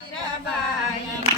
અને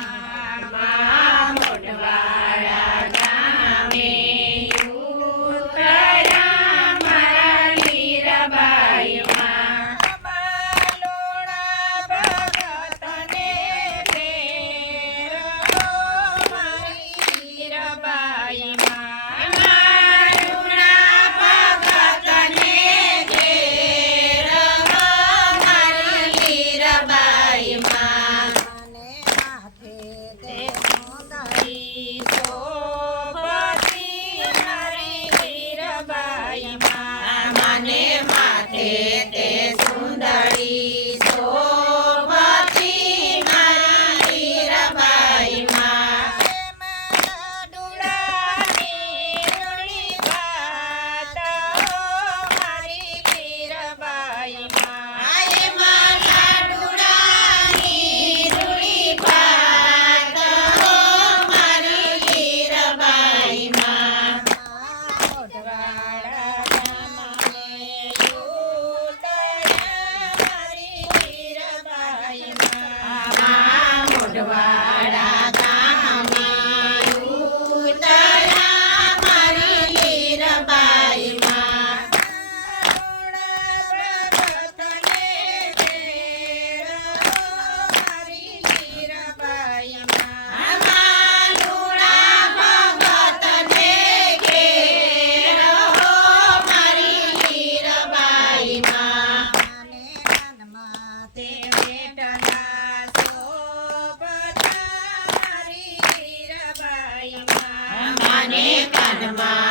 ถวา ને કાનમાં.